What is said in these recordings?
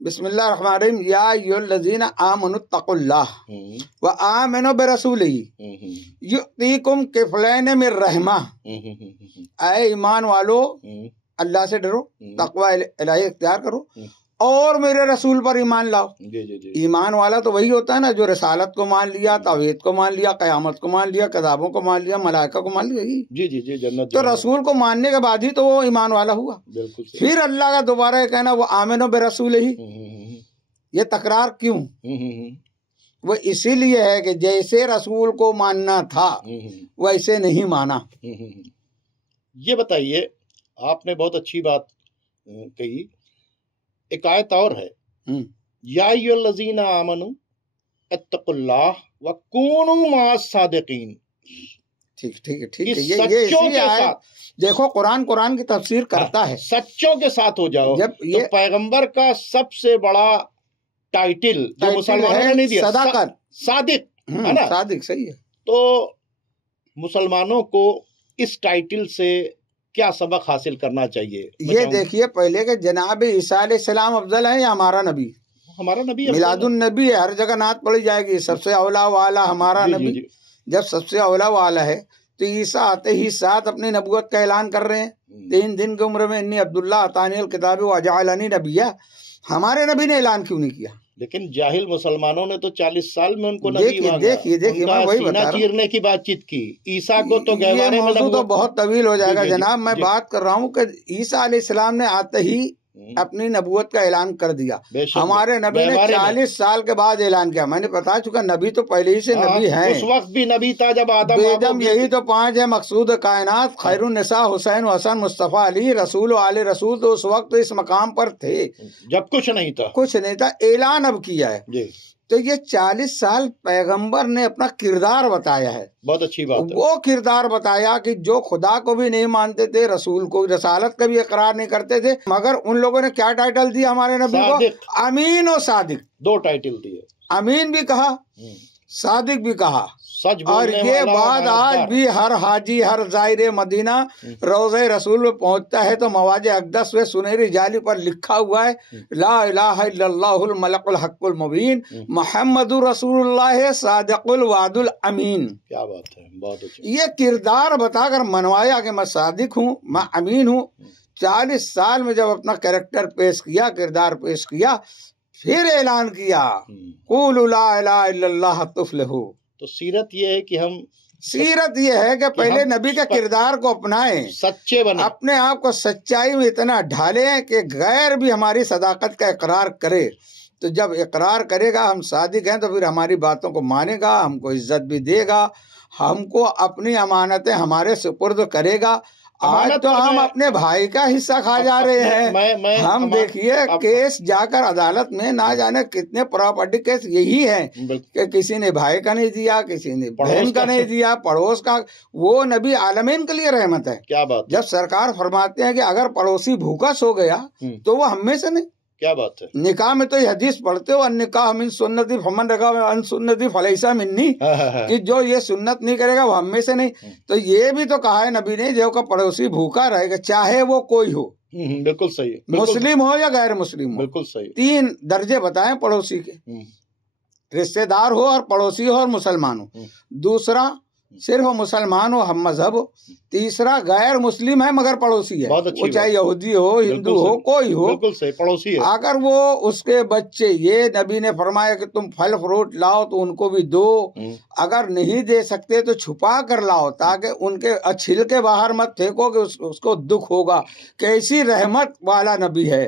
بسم اللہ الرحمن الرحیم یا ایھا الذین آمنوا اتقوا اللہ وآمنوا برسولہ یؤتیکم کفلین من رحمہ، اے ایمان والو اللہ سے ڈرو، تقوی الہی اختیار کرو اور میرے رسول پر ایمان لاؤ۔ ایمان والا تو وہی ہوتا ہے نا جو رسالت کو مان لیا، توحید کو مان لیا، قیامت کو مان لیا، کتابوں کو مان لیا، ملائکہ کو مان لیا۔ جی جنت تو رسول کو ماننے کے بعد ہی تو وہ ایمان والا ہوا۔ بالکل پھر اللہ کا دوبارہ یہ کہنا وہ آمنو برسول ہی، یہ تکرار کیوں؟ وہ اسی لیے ہے کہ جیسے رسول کو ماننا تھا ویسے نہیں مانا۔ یہ بتائیے، آپ نے بہت اچھی بات کہی، ایک آیت اور ہے، یا ایھا الذین آمنوا اتقوا اللہ وکونوا مع الصادقین۔ ٹھیک ہے، یہ اسی آیت دیکھو قرآن کی تفسیر کرتا ہے، سچوں کے ساتھ ہو جاؤ۔ تو پیغمبر کا سب سے بڑا ٹائٹل جو مسلمانوں نے نہیں دیا، صداقت، صادق ہے نا؟ صادق، صحیح ہے۔ تو مسلمانوں کو اس ٹائٹل سے کیا سبق حاصل کرنا چاہیے؟ یہ دیکھیے پہلے کہ جناب عیسیٰ علیہ السلام افضل ہے یا ہمارا نبی؟ ہمارا نبی میلاد النبی ہے، ہر جگہ نعت پڑھی جائے گی، سب سے اولا والا ہمارا نبی۔ جب سب سے اولا والا ہے تو عیسیٰ آتے ہی ساتھ اپنی نبوت کا اعلان کر رہے ہیں، 3 دن کی عمر میں انی عبداللہ اتانی الکتاب وجعلنی نبیہ۔ ہمارے نبی نے اعلان کیوں نہیں کیا؟ لیکن جاہل مسلمانوں نے تو 40 سال میں ان کو نبی مانگا، دیکھیے میں وہی بتا رہا ہوں، چیرنے کی بات چیت کی۔ عیسیٰ کو تو یہ موضوع تو بہت طویل ہو جائے گا جناب۔ میں بات کر رہا ہوں کہ عیسیٰ علیہ السلام نے آتے ہی اپنی نبوت کا اعلان کر دیا، ہمارے نبی نے 40 سال کے بعد اعلان کیا۔ میں نے بتا چکا نبی تو پہلے ہی سے نبی ہیں، اس وقت بھی نبی تھا جب آدم۔ یہی تو 5 ہے مقصود کائنات، خیر النساء حسین و حسن مصطفیٰ علی رسول و آل رسول، تو اس وقت اس مقام پر تھے جب کچھ نہیں تھا، اعلان اب کیا ہے۔ تو یہ 40 سال پیغمبر نے اپنا کردار بتایا ہے، بہت اچھی بات ہے۔ وہ کردار بتایا کہ جو خدا کو بھی نہیں مانتے تھے، رسول کو رسالت کا بھی اقرار نہیں کرتے تھے، مگر ان لوگوں نے کیا ٹائٹل دیا ہمارے نبی کو؟ امین و صادق۔ 2 ٹائٹل دیے، امین بھی کہا، صادق بھی کہا۔ سچ اور یہ بات آج بھی ہر حاجی، ہر زائر مدینہ روضہ رسول میں پہنچتا ہے تو مواج اقدس میں سنہری جالی پر لکھا ہوا ہے لا الہ الا اللہ الملک الحق المبین محمد رسول اللہ صادق الوعد الامین۔ کیا بات ہے، بہت اچھی۔ یہ کردار بتا کر منوایا کہ میں صادق ہوں، میں امین ہوں۔ 40 سال میں جب اپنا کریکٹر پیش کیا، کردار پیش کیا، پھر اعلان کیا قولوا لا الہ الا اللہ تفلحوا۔ تو سیرت یہ ہے کہ سیرت یہ ہے کہ پہلے نبی کے کردار کو اپنائیں، سچے بنے، اپنے آپ کو سچائی میں اتنا ڈھالیں کہ غیر بھی ہماری صداقت کا اقرار کرے۔ تو جب اقرار کرے گا ہم صادق ہیں تو پھر ہماری باتوں کو مانے گا، ہم کو عزت بھی دے گا، ہم کو اپنی امانتیں ہمارے سپرد کرے گا۔ آج تو ہم اپنے بھائی کا حصہ کھا جا رہے ہیں۔ ہم دیکھیے کیس جا کر عدالت میں نہ جانے کتنے پراپرٹی کیس یہی ہے کہ کسی نے بھائی کا نہیں دیا، کسی نے بہن کا نہیں دیا، پڑوس کا۔ وہ نبی عالمین کے لیے رحمت ہے۔ کیا بات، جب سرکار فرماتے ہیں کہ اگر پڑوسی بھوکا سو گیا تو وہ ہم میں سے نہیں۔ کیا بات ہے، نکاح میں تو یہ حدیث پڑھتے ہو النکاح من سنتی فمن رغب عن سنتی فلیس منی، کہ جو یہ سنت نہیں کرے گا وہ ہم میں سے نہیں۔ تو یہ بھی تو کہا ہے نبی نے جو کہ پڑوسی بھوکا رہے گا چاہے وہ کوئی ہو، بالکل صحیح، مسلم ہو یا غیر مسلم ہو۔ بالکل صحیح۔ 3 درجے بتائیں پڑوسی کے، رشتے دار ہو اور پڑوسی ہو اور مسلمان ہو۔ دوسرا صرف مسلمان ہو، ہم مذہب ہو۔ تیسرا غیر مسلم ہے مگر پڑوسی ہے، وہ چاہے یہودی ہو، ہندو ہو، کوئی ہو، بالکل صحیح، پڑوسی ہے۔ اگر وہ اس کے بچے، یہ نبی نے فرمایا کہ تم پھل فروٹ لاؤ تو ان کو بھی دو، اگر نہیں دے سکتے تو چھپا کر لاؤ تاکہ ان کے چھلکے باہر مت پھینکو کہ اس کو دکھ ہوگا۔ کیسی رحمت والا نبی ہے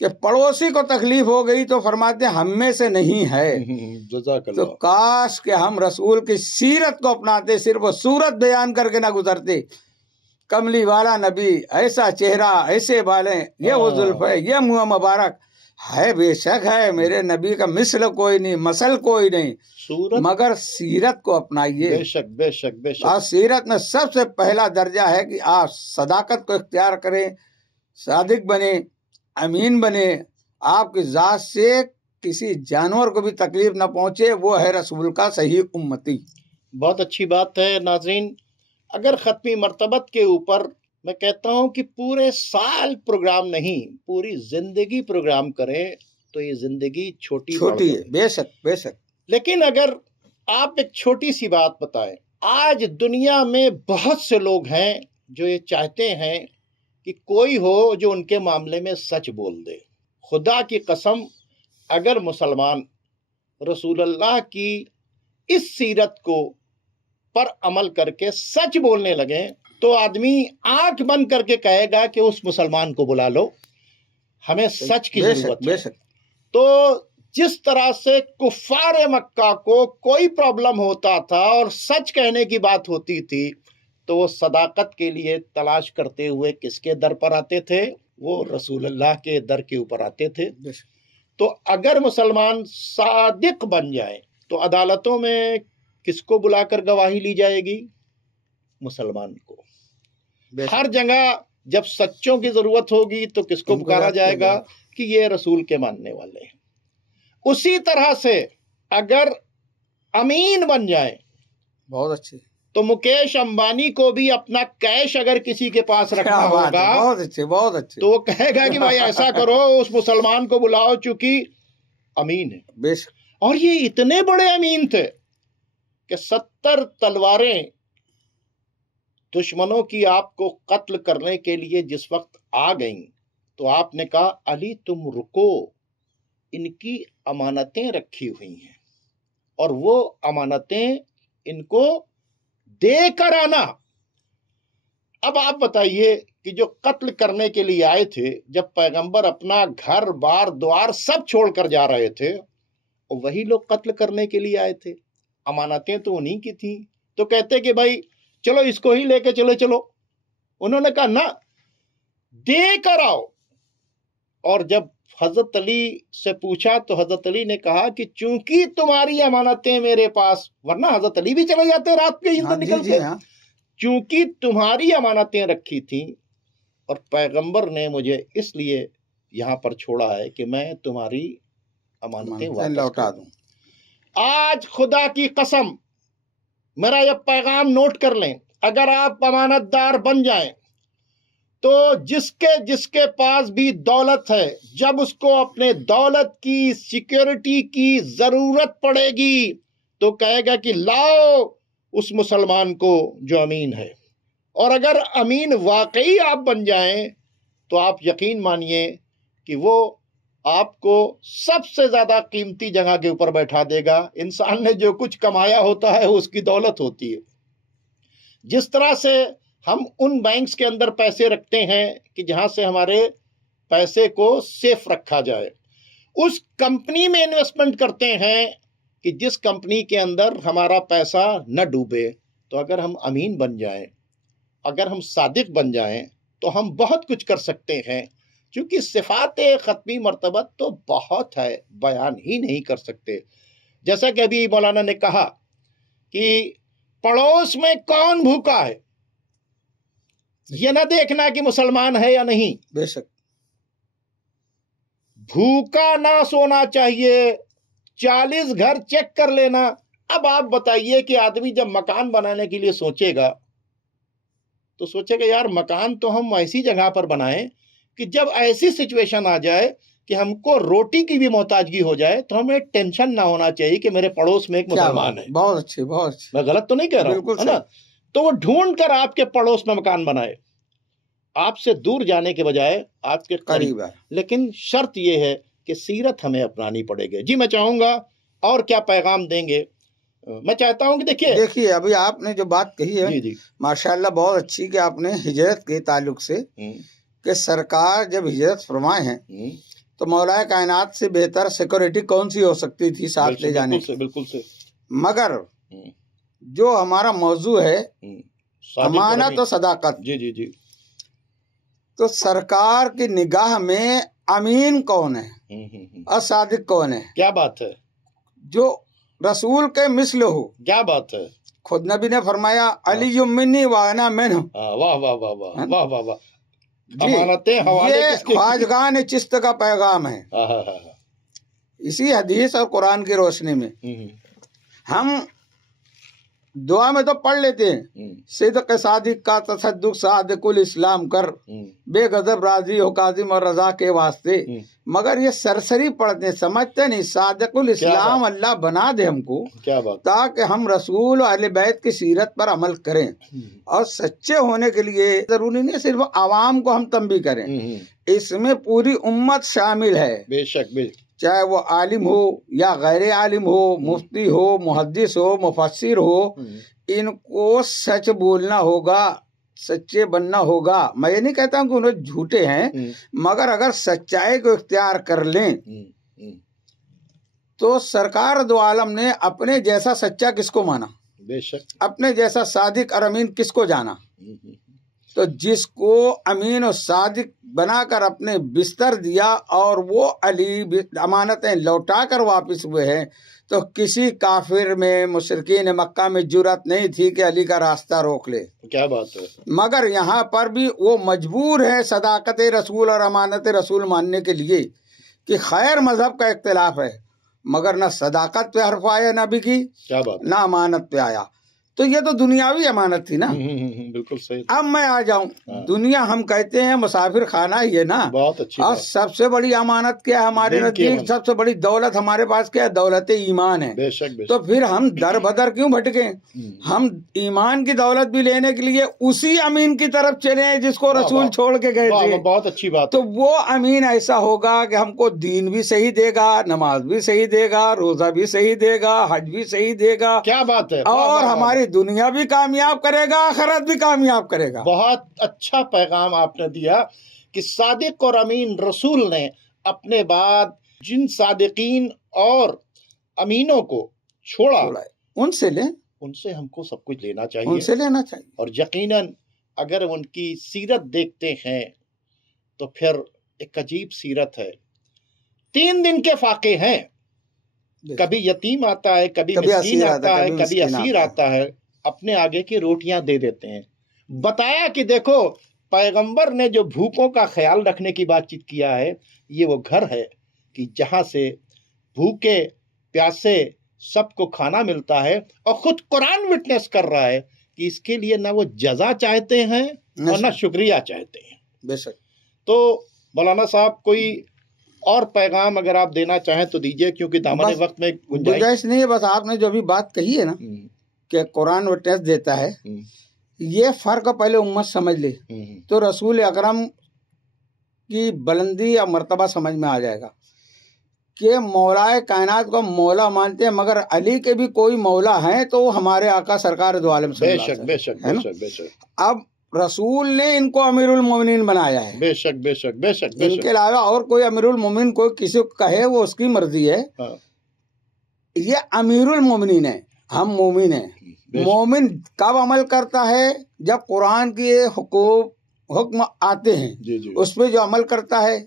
کہ پڑوسی کو تکلیف ہو گئی تو فرماتے ہیں ہم میں سے نہیں ہے۔ تو کاش کہ ہم رسول کی سیرت کو اپناتے، صرف وہ صورت بیان کر کے نہ گزرتے۔ کملی والا نبی، ایسا چہرہ، ایسے بالیں، یہ وہ زلف ہے، یہ منہ مبارک ہے، بے شک ہے میرے نبی کا مثل کوئی نہیں، مثل کوئی نہیں، مگر سیرت کو اپنائیے۔ بے شک بے شک بے شک۔ اور سیرت میں سب سے پہلا درجہ ہے کہ آپ صداقت کو اختیار کریں، صادق بنے، امین بنے، آپ کی ذات سے کسی جانور کو بھی تکلیف نہ پہنچے، وہ ہے رسول کا صحیح امتی۔ بہت اچھی بات ہے ناظرین۔ اگر ختمی مرتبت کے اوپر میں کہتا ہوں کہ پورے سال پروگرام نہیں، پوری زندگی پروگرام کریں تو یہ زندگی چھوٹی چھوٹی ہے، بے شک بے شک. لیکن اگر آپ ایک چھوٹی سی بات بتائیں، آج دنیا میں بہت سے لوگ ہیں جو یہ چاہتے ہیں کہ کوئی ہو جو ان کے معاملے میں سچ بول دے. خدا کی قسم، اگر مسلمان رسول اللہ کی اس سیرت کو پر عمل کر کے سچ بولنے لگیں تو آدمی آنکھ بند کر کے کہے گا کہ اس مسلمان کو بلا لو، ہمیں سچ کی بے ضرورت شک بے ہے. شک. تو جس طرح سے کفار مکہ کو کوئی پرابلم ہوتا تھا اور سچ کہنے کی بات ہوتی تھی تو وہ صداقت کے لیے تلاش کرتے ہوئے کس کے در پر آتے تھے؟ وہ رسول اللہ کے در کے اوپر آتے تھے. بے شک. تو اگر مسلمان صادق بن جائے تو عدالتوں میں کس کو بلا کر گواہی لی جائے گی؟ مسلمان کو. بے شک. ہر جگہ جب سچوں کی ضرورت ہوگی تو کس کو پکارا جائے گا؟ کہ یہ رسول کے ماننے والے ہیں. اسی طرح سے اگر امین بن جائیں بہت اچھی. تو مکیش امبانی کو بھی اپنا کیش اگر کسی کے پاس رکھنا ہوگا بہت اچھے بہت اچھے. تو وہ کہے گا کہ بھائی ایسا کرو، اس مسلمان کو بلاؤ چونکہ امین ہے. بے شک. اور یہ اتنے بڑے امین تھے کہ 70 تلواریں دشمنوں کی آپ کو قتل کرنے کے لیے جس وقت آ گئیں تو آپ نے کہا علی تم رکو، ان کی امانتیں رکھی ہوئی ہیں اور وہ امانتیں ان کو دے کر آنا. اب آپ بتائیے کہ جو قتل کرنے کے لیے آئے تھے، جب پیغمبر اپنا گھر بار دوار سب چھوڑ کر جا رہے تھے، وہی لوگ قتل کرنے کے لیے آئے تھے، امانتیں تو انہی کی تھیں. تو کہتے کہ بھائی چلو اس کو ہی لے کے چلو. انہوں نے کہا نہ، دے کر آؤ. اور جب حضرت علی سے پوچھا تو حضرت علی نے کہا کہ چونکہ تمہاری امانتیں میرے پاس، ورنہ حضرت علی بھی چلے جاتے رات کے اندر نکل کے، چونکہ تمہاری امانتیں رکھی تھیں اور پیغمبر نے مجھے اس لیے یہاں پر چھوڑا ہے کہ میں تمہاری امانتیں واپس لوٹا دوں. آج خدا کی قسم میرا یہ پیغام نوٹ کر لیں، اگر آپ امانت دار بن جائیں تو جس کے پاس بھی دولت ہے، جب اس کو اپنے دولت کی سیکیورٹی کی ضرورت پڑے گی تو کہے گا کہ لاؤ اس مسلمان کو جو امین ہے. اور اگر امین واقعی آپ بن جائیں تو آپ یقین مانیے کہ وہ آپ کو سب سے زیادہ قیمتی جگہ کے اوپر بیٹھا دے گا. انسان نے جو کچھ کمایا ہوتا ہے اس کی دولت ہوتی ہے. جس طرح سے ہم ان بینکس کے اندر پیسے رکھتے ہیں کہ جہاں سے ہمارے پیسے کو سیف رکھا جائے، اس کمپنی میں انویسٹمنٹ کرتے ہیں کہ جس کمپنی کے اندر ہمارا پیسہ نہ ڈوبے. تو اگر ہم امین بن جائیں، اگر ہم صادق بن جائیں تو ہم بہت کچھ کر سکتے ہیں. کیونکہ صفات ختمی مرتبت تو بہت ہے، بیان ہی نہیں کر سکتے. جیسا کہ ابھی مولانا نے کہا کہ پڑوس میں کون بھوکا ہے، یہ نہ دیکھنا کہ مسلمان ہے یا نہیں. بے شک. بھوکا نہ سونا چاہیے، 40 گھر چیک کر لینا. اب آپ بتائیے کہ آدمی جب مکان بنانے کے لیے سوچے گا تو سوچے گا یار مکان تو ہم ایسی جگہ پر بنائیں کہ جب ایسی سچویشن آ جائے کہ ہم کو روٹی کی بھی محتاجگی ہو جائے تو ہمیں ٹینشن نہ ہونا چاہیے کہ میرے پڑوس میں ایک مسلمان ہے. بہت اچھے بہت اچھے. میں غلط تو نہیں کہہ رہا ہوں، ہے نا؟ تو وہ ڈھونڈ کر آپ کے پڑوس میں مکان بنائے، آپ سے دور جانے کے بجائے آپ کے قریب. لیکن شرط یہ ہے کہ سیرت ہمیں اپنانی پڑے گی. جی میں چاہوں گا اور کیا پیغام دیں گے. میں چاہتا ہوں کہ دیکھیے ابھی آپ نے جو بات کہی ہے جی ماشاءاللہ بہت اچھی کہ آپ نے ہجرت کے تعلق سے کہ سرکار جب ہجرت فرمائے ہیں تو مولا کائنات سے بہتر سیکورٹی کون سی ہو سکتی تھی ساتھ لے جانے کی. بالکل سے. مگر جو ہمارا موضوع ہے امانت و صداقت، جی تو سرکار کی نگاہ میں امین کون ہے اور صادق کون ہے؟ کیا بات ہے. جو رسول کے مثل ہو. کیا بات ہے. خود نبی نے فرمایا علی منی وانا منہ. واہ واہ واہ واہ واہ واہ واہ. امانتیں حوالے یہ خواجگان چست کا پیغام ہے. اسی حدیث اور قرآن کی روشنی میں ہم دعا میں تو پڑھ لیتے ہیں صدق صادق کا تصدق صادق الاسلام کر، بے غضب راضی ہو کاظم اور رضا کے واسطے، مگر یہ سرسری پڑھتے ہیں، سمجھتے نہیں صادق الاسلام اللہ بنا دے ہم کو، کیا بات، تاکہ ہم رسول و اہل بیت کی سیرت پر عمل کریں، اور سچے ہونے کے لیے ضروری نہیں صرف عوام کو ہم تنبیہ کریں، اس میں پوری امت شامل ہے، بے شک، بے چاہے وہ عالم ہو یا غیر عالم ہو، مفتی ہو، محدث ہو، مفسر ہو، ان کو سچ بولنا ہوگا، سچے بننا ہوگا۔ میں یہ نہیں کہتا ہوں کہ انہیں جھوٹے ہیں، مگر اگر سچائی کو اختیار کر لیں تو سرکار دو عالم نے اپنے جیسا سچا کس کو مانا، بے شک، اپنے جیسا صادق اور امین کس کو جانا؟ تو جس کو امین و صادق بنا کر اپنے بستر دیا اور وہ علی امانتیں لوٹا کر واپس ہوئے ہیں، تو کسی کافر میں مشرکین مکہ میں جرأت نہیں تھی کہ علی کا راستہ روک لے۔ کیا بات ہے، مگر یہاں پر بھی وہ مجبور ہے صداقت رسول اور امانت رسول ماننے کے لیے، کہ خیر مذہب کا اختلاف ہے مگر نہ صداقت پہ حرف آیا نبی کی، کیا بات، نہ امانت پہ آیا۔ تو یہ تو دنیاوی امانت تھی نا۔ بالکل صحیح، اب میں آ جاؤں، دنیا ہم کہتے ہیں مسافر خانہ ہی ہے نا، بہت اچھی اور بات، سب سے بڑی امانت کیا ہے ہمارے دین کی نزدیک؟ امانت، سب سے بڑی دولت ہمارے پاس کیا ہے؟ دولت ایمان ہے۔ بے شک، بے تو شک، پھر ہم در بدر کیوں بھٹکیں؟ ہم ایمان کی دولت بھی لینے کے لیے اسی امین کی طرف چلے ہیں جس کو رسول چھوڑ کے گئے تھے۔ بہت اچھی بات، تو وہ امین ایسا ہوگا کہ ہم کو دین بھی صحیح دے گا، نماز بھی صحیح دے گا، روزہ بھی صحیح دے گا، حج بھی صحیح دے گا، کیا بات ہے، اور ہماری دنیا بھی کامیاب کرے گا، آخرت بھی کامیاب کرے گا۔ بہت اچھا پیغام آپ نے دیا کہ صادق اور امین رسول نے اپنے بعد جن صادقین اور امینوں کو چھوڑا، ان سے لیں، ان سے ہم کو سب کچھ لینا ان چاہیے، سے لینا چاہیے۔ اور یقیناً اگر ان کی سیرت دیکھتے ہیں تو پھر ایک عجیب سیرت ہے۔ 3 دن کے فاقے ہیں، کبھی یتیم آتا ہے، کبھی مسکین آتا ہے، کبھی اسیر آتا ہے، اپنے آگے کی روٹیاں دے دیتے ہیں۔ بتایا کہ دیکھو پیغمبر نے جو بھوکوں کا خیال رکھنے کی بات چیت کیا ہے، یہ وہ گھر ہے کہ جہاں سے بھوکے پیاسے سب کو کھانا ملتا ہے، اور خود قرآن وٹنس کر رہا ہے کہ اس کے لیے نہ وہ جزا چاہتے ہیں اور نہ شکریہ چاہتے ہیں۔ بے شک۔ تو مولانا صاحب کوئی اور پیغام اگر آپ دینا چاہیں تو دیجئے، کیونکہ دامن وقت میں گنجائش نہیں ہے۔ بس آپ نے جو ابھی بات کہی ہے نا کہ قرآن وٹنس دیتا ہے، یہ فرق پہلے امت سمجھ لے تو رسول اکرم کی بلندی اور مرتبہ سمجھ میں آ جائے گا کہ مولائے کائنات کو مولا مانتے ہیں، مگر علی کے بھی کوئی مولا ہیں تو وہ ہمارے آقا سرکار دو عالم صلی اللہ علیہ وسلم، بے شک، بے شک، بے شک، اب رسول نے ان کو امیر المومنین بنایا ہے، بے شک، بے شک، بے شک، ان کے علاوہ اور کوئی امیر المومنین کوئی کسی کو کہے وہ اس کی مرضی ہے، یہ امیر المومنین ہے، ہم مومن ہیں۔ مومن کب عمل کرتا ہے؟ جب قرآن کے حکم آتے ہیں اس پہ جو عمل کرتا ہے،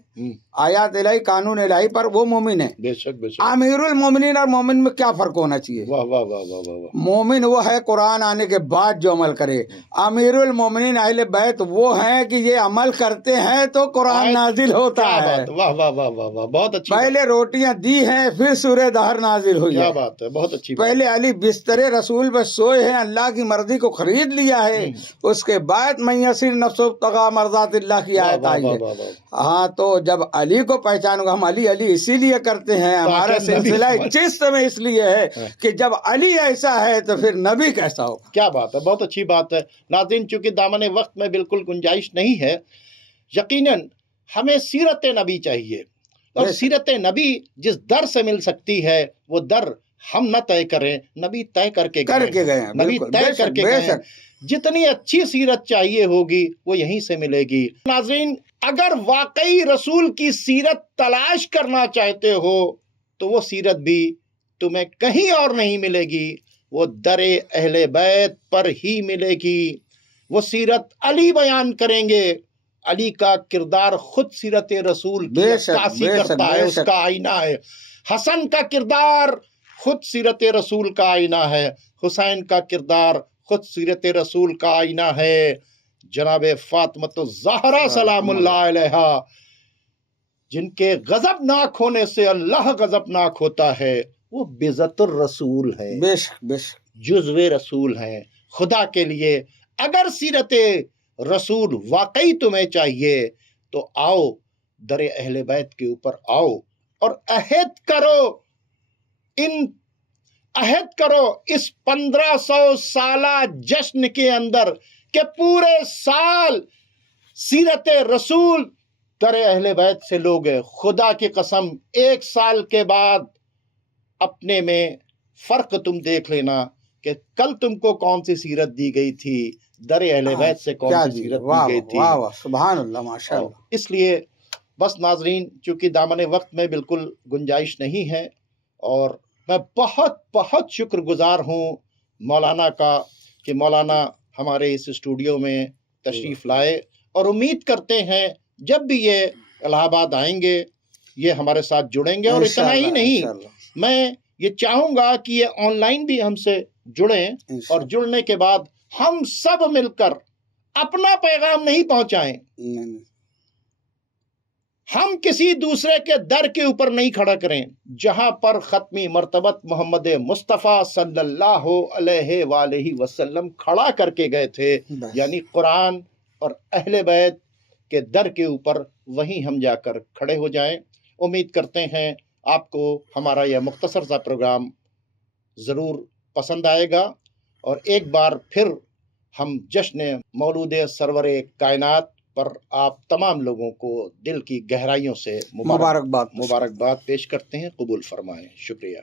آیات الہی، قانون الہی پر، وہ مومن ہے۔ بے شک، بے شک، امیر المومنین اور مومن میں کیا فرق ہونا چاہیے؟ واہ واہ واہ واہ واہ، مومن وہ ہے قرآن آنے کے بعد جو عمل کرے، امیر المومنین اہل بیت وہ ہیں کہ یہ عمل کرتے ہیں تو قرآن نازل ہوتا ہے۔ واہ واہ واہ واہ واہ، بہت اچھی، پہلے روٹیاں دی ہیں پھر سورہ دہر نازل ہوئی ہے۔ کیا بات ہے، بہت اچھی، پہلے علی بستر رسول پہ سوئے ہیں، اللہ کی مرضی کو خرید لیا ہے، اس کے بعد من یسر نفسہ ابتغاء مرضات اللہ کی آیت آئی ہے۔ ہاں، تو جب علی کو پہچانو گا، ہم علی علی اسی لیے کرتے ہیں، ہمارا سلسلہ چشت میں اس لیے ہے کہ جب علی ایسا ہے تو پھر نبی کیسا ہوگا۔ کیا بات ہے، بہت اچھی بات ہے۔ ناظرین، چونکہ دامن وقت میں بالکل گنجائش نہیں ہے، یقیناً ہمیں سیرت نبی چاہیے، اور سیرت نبی جس در سے مل سکتی ہے وہ در ہم نہ طے کریں، نبی طے کر کے گئے ہیں، نبی طے کر کے گئے ہیں۔ جتنی اچھی سیرت چاہیے ہوگی وہ یہیں سے ملے گی۔ ناظرین، اگر واقعی رسول کی سیرت تلاش کرنا چاہتے ہو تو وہ سیرت بھی تمہیں کہیں اور نہیں ملے گی، وہ در اہل بیت پر ہی ملے گی۔ وہ سیرت علی بیان کریں گے، علی کا کردار خود سیرت رسول کی عکاسی کرتا ہے، اس کا آئینہ ہے۔ حسن کا کردار خود سیرت رسول کا آئینہ ہے، حسین کا کردار خود سیرت رسول کا آئینہ ہے۔ جناب فاطمۃ الزہرا سلام اللہ علیہا، جن کے غضبناک ہونے سے اللہ غضبناک ہوتا ہے، وہ بذات الرسول ہے۔ بے شک، بے شک۔ جزو رسول ہیں. خدا کے لیے اگر سیرت رسول واقعی تمہیں چاہیے تو آؤ در اہل بیت کے اوپر آؤ اور عہد کرو اس 1500 سالہ جشن کے اندر کہ پورے سال سیرت رسول در اہل بیت سے لوگے. خدا کی قسم 1 سال کے بعد اپنے میں فرق تم دیکھ لینا کہ کل تم کو کون سی سیرت دی گئی تھی, در اہل بیت سے کون سی سیرت دی گئی تھی. واہ واہ سبحان اللہ ماشاءاللہ. اس لیے بس ناظرین, چونکہ دامن وقت میں بالکل گنجائش نہیں ہے, اور میں بہت بہت شکر گزار ہوں مولانا کا کہ مولانا ہمارے اس اسٹوڈیو میں تشریف لائے, اور امید کرتے ہیں جب بھی یہ الہ آباد آئیں گے یہ ہمارے ساتھ جڑیں گے. اور اتنا ہی نہیں, میں یہ چاہوں گا کہ یہ آن لائن بھی ہم سے جڑیں, اور جڑنے کے بعد ہم سب مل کر اپنا پیغام نہیں پہنچائیں, ہم کسی دوسرے کے در کے اوپر نہیں کھڑا کریں. جہاں پر ختمی مرتبت محمد مصطفیٰ صلی اللہ علیہ وآلہ وسلم کھڑا کر کے گئے تھے, یعنی قرآن اور اہل بیت کے در کے اوپر, وہیں ہم جا کر کھڑے ہو جائیں. امید کرتے ہیں آپ کو ہمارا یہ مختصر سا پروگرام ضرور پسند آئے گا, اور ایک بار پھر ہم جشن مولود سرور کائنات پر آپ تمام لوگوں کو دل کی گہرائیوں سے مبارکباد پیش کرتے ہیں. قبول فرمائیں. شکریہ.